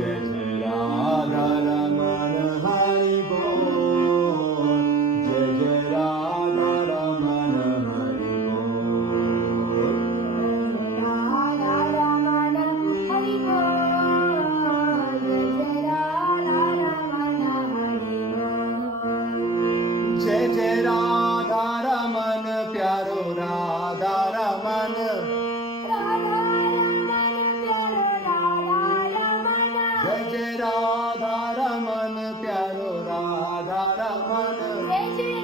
जय जय राधा रमण हरि बोल, जय जय राधा रमण हरि बोल, राधा रमण हरि बोल, जय जय राधा रमण हरि बोल. जय जय राधा रमण प्यारो राधा रमण, राधा रमण प्यारो राधा रमण. जय जय राधा रमण प्यारो राधा रमण, जय जय